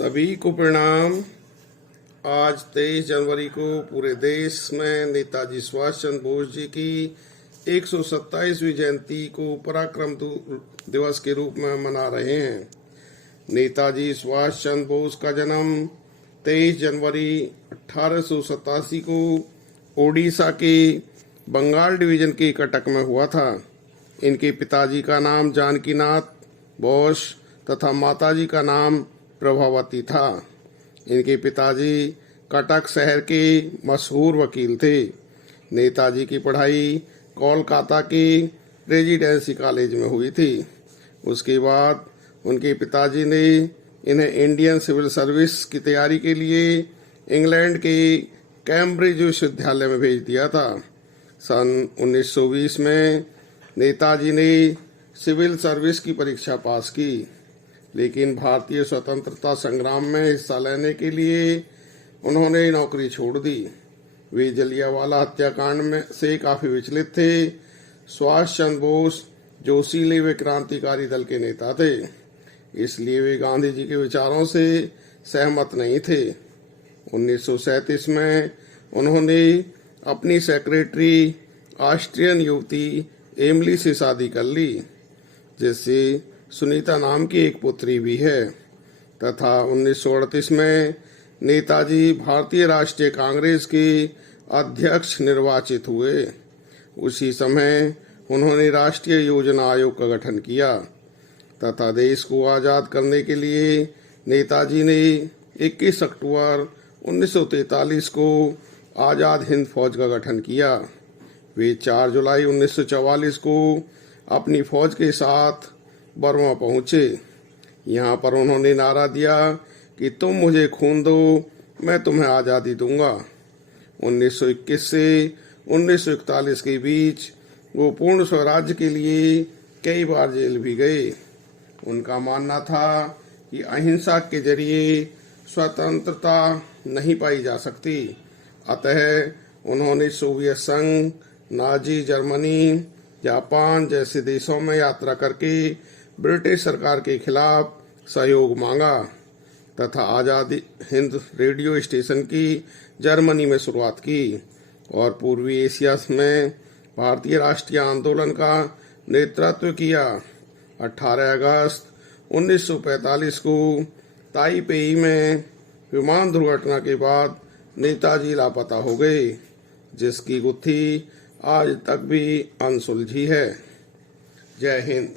सभी को प्रणाम। आज 23 जनवरी को पूरे देश में नेताजी सुभाष चंद्र बोस जी की 127वीं जयंती को पराक्रम दिवस के रूप में मना रहे हैं। नेताजी सुभाष चंद्र बोस का जन्म 23 जनवरी 1887 को ओडिशा के बंगाल डिवीजन के कटक में हुआ था। इनके पिताजी का नाम जानकीनाथ बोस तथा माताजी का नाम प्रभावती था। इनके पिताजी कटक शहर के मशहूर वकील थे। नेताजी की पढ़ाई कोलकाता के प्रेसिडेंसी कॉलेज में हुई थी। उसके बाद उनके पिताजी ने इन्हें इंडियन सिविल सर्विस की तैयारी के लिए इंग्लैंड के कैम्ब्रिज विश्वविद्यालय में भेज दिया था। सन 1920 में नेताजी ने सिविल सर्विस की परीक्षा पास की, लेकिन भारतीय स्वतंत्रता संग्राम में हिस्सा लेने के लिए उन्होंने नौकरी छोड़ दी। वे जलियांवाला हत्याकांड में से काफी विचलित थे। सुभाष चंद्र बोस जोशीले व क्रांतिकारी दल के नेता थे, इसलिए वे गांधी जी के विचारों से सहमत नहीं थे। 1937 में उन्होंने अपनी सेक्रेटरी ऑस्ट्रियन युवती एमिली से शादी कर ली, जिससे सुनीता नाम की एक पुत्री भी है, तथा 1938 में नेताजी भारतीय राष्ट्रीय कांग्रेस के अध्यक्ष निर्वाचित हुए। उसी समय उन्होंने राष्ट्रीय योजना आयोग का गठन किया तथा देश को आज़ाद करने के लिए नेताजी ने 21 अक्टूबर 1943 को आज़ाद हिंद फौज का गठन किया। वे 4 जुलाई 1944 को अपनी फौज के साथ बर्मा पहुंचे। यहाँ पर उन्होंने नारा दिया कि तुम मुझे खून दो, मैं तुम्हें आज़ादी दूंगा। 1921 से 1941 के बीच वो पूर्ण स्वराज्य के लिए कई बार जेल भी गए। उनका मानना था कि अहिंसा के जरिए स्वतंत्रता नहीं पाई जा सकती। अतः उन्होंने सोवियत संघ, नाजी जर्मनी, जापान जैसे देशों में यात्रा करके ब्रिटिश सरकार के खिलाफ सहयोग मांगा तथा आज़ाद हिंद रेडियो स्टेशन की जर्मनी में शुरुआत की और पूर्वी एशिया में भारतीय राष्ट्रीय आंदोलन का नेतृत्व किया। 18 अगस्त 1945 को ताइपेई में विमान दुर्घटना के बाद नेताजी लापता हो गए, जिसकी गुत्थी आज तक भी अनसुलझी है। जय हिंद।